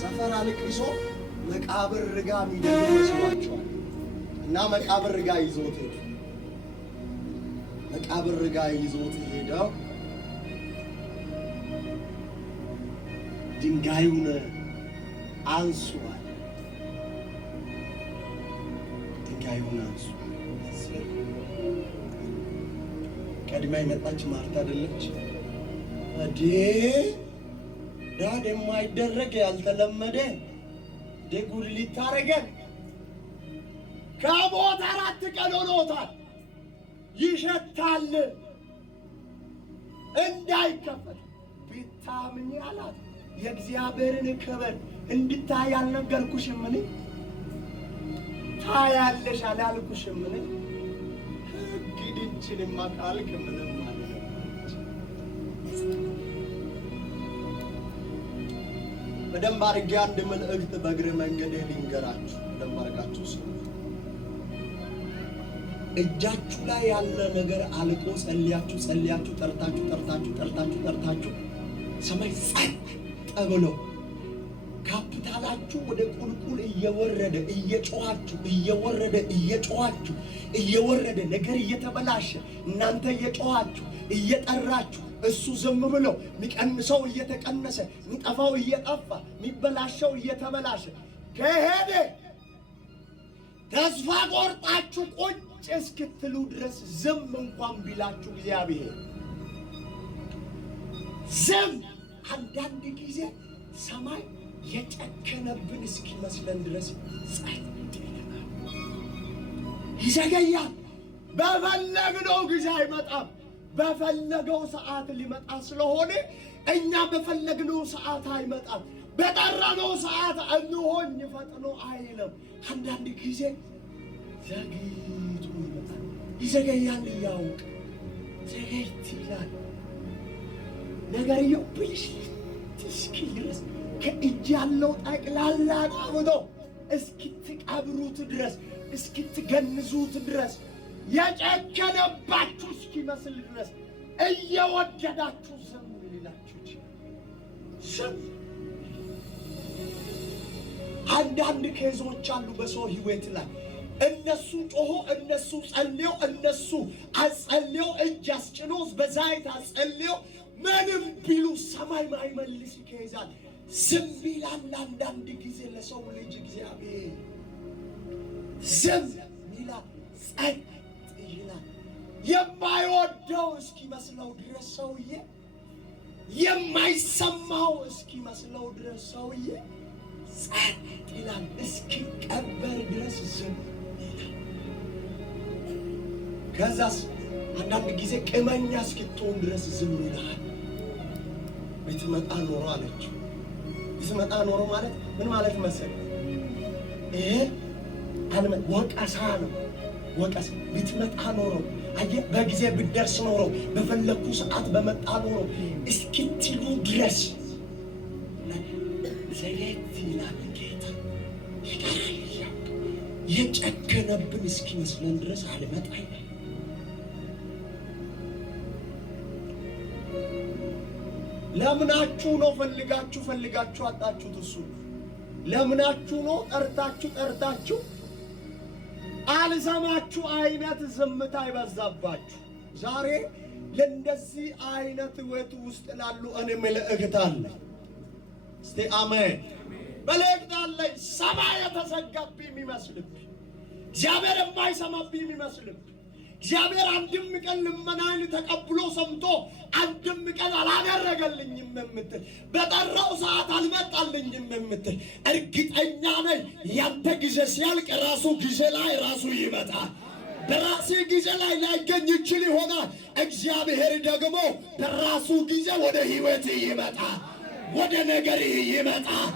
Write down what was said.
ሰፈር አልቅሶ መቃብር ጋ ሚደርስ መስሏቸዋል እና መቃብር ጋ ይዞት ሄዱ። መቃብር ጋ ይዞት ሄደው ድንጋዩን አንሱዋል። ድንጋዩን አንሱ። ቀድማ የመጣች ማርታ አይደለች? አዴ ዳድ የማይደረግ ያልተለመደ ደጉል ሊታረገን ከሞት 4 ቀን ሆኖታል። ይሸታል እንዳይከፈት ቢታምኝ አላት። የእግዚአብሔርን ክብር እንድታይ አልነገርኩሽምን? ታያለሽ አላልኩሽምን? ግድንችንማ ካልክ ምንም ማለት በደንብ አድርጌ አንድ መልእክት በእግረ መንገድ ልንገራችሁ። በደንብ አድርጋችሁ ስሙ። እጃችሁ ላይ ያለ ነገር አልቆ ጸልያችሁ ጠርታችሁ ሰማይ ጸጥ ብሎ ካፒታላችሁ ወደ ቁልቁል እየወረደ ነገር እየተበላሸ እናንተ እየጮኻችሁ እየጠራችሁ እሱ ዝም ብሎ ሚቀንሰው እየተቀነሰ ሚጠፋው እየጠፋ ሚበላሸው እየተበላሸ ከሄደ ተስፋ ቆርጣችሁ ቁጭ እስክትሉ ድረስ ዝም እንኳን ቢላችሁ እግዚአብሔር ዝም። አንዳንድ ጊዜ ሰማይ የጨከነብን እስኪመስለን ድረስ ጸጥ ይላል፣ ይዘገያል። በፈለግነው ጊዜ አይመጣም። በፈለገው ሰዓት ሊመጣ ስለሆነ እኛ በፈለግነው ሰዓት አይመጣም። በጠራነው ሰዓት እንሆን ፈጥኖ አይልም። አንዳንድ ጊዜ ዘግይቶ ይመጣል፣ ይዘገያል። እያወቅ ዘገይት ይላል። ነገርየው ብልሽት እስኪል ድረስ ከእጅ ያለው ጠቅላላ ጣብቶ እስክትቀብሩት ድረስ እስክትገንዙት ድረስ የጨከነባችሁ እስኪመስል ድረስ እየወደዳችሁ ዝም ይላችሁ ዝም። አንዳንድ ኬዞች አሉ በሰው ሕይወት ላይ እነሱ ጮሆ እነሱ ጸልዮ እነሱ አጸልዮ እጅ አስጭኖ በዛይት አጸልዮ ምንም ቢሉ ሰማይ ማይመልስ ይከይዛል፣ ዝም ይላል። አንዳንድ ጊዜ ለሰው ልጅ እግዚአብሔር ዝም ይላል፣ ጸጥ ይላል። የማይወደው እስኪመስለው ድረስ ሰውዬ፣ የማይሰማው እስኪመስለው ድረስ ሰውዬ ጸጥ ይላል። እስኪቀበር ድረስ ዝም ይላል። ከዛስ አንዳንድ ጊዜ ቅመኛ እስክትሆን ድረስ ዝም ይላል። ብትመጣ ኖሮ አለችው። ብትመጣ ኖሮ ማለት ምን ማለት መሰለህ? ይሄ ወቀሳ ነው። ወቀሳ ብትመጣ ኖሮ አየህ፣ በጊዜ ብትደርስ ኖሮ በፈለኩ ሰዓት በመጣ ኖሮ እስክትሉ ድረስ ዘጌት ይላል ጌታ። የጨከነብን እስኪመስለን ድረስ አልመጣ ይላል። ለምናችሁ ነው ፈልጋችሁ አጣችሁት? እሱ ለምናችሁ ነው ጠርታችሁ አልሰማችሁ አይነት ዝምታ ይበዛባችሁ? ዛሬ ለእንደዚህ አይነት ሕይወት ውስጥ ላሉ እኔ መልእክት አለ። እስቲ አሜን። መልእክት አለኝ። ሰማይ የተዘጋብኝ የሚመስልብኝ፣ እግዚአብሔር የማይሰማብኝ የሚመስልብኝ፣ እግዚአብሔር አንድም ቀን ልመናዬን ተቀብሎ ሰምቶ አንድም ቀን አላደረገልኝም የምትል፣ በጠራው ሰዓት አልመጣልኝም የምትል፣ እርግጠኛ ነኝ ያንተ ጊዜ ሲያልቅ ራሱ ጊዜ ላይ ራሱ ይመጣል። በራሴ ጊዜ ላይ ላይገኝ ይችል ይሆናል። እግዚአብሔር ደግሞ በራሱ ጊዜ ወደ ሕይወት ይመጣል፣ ወደ ነገር ይመጣል።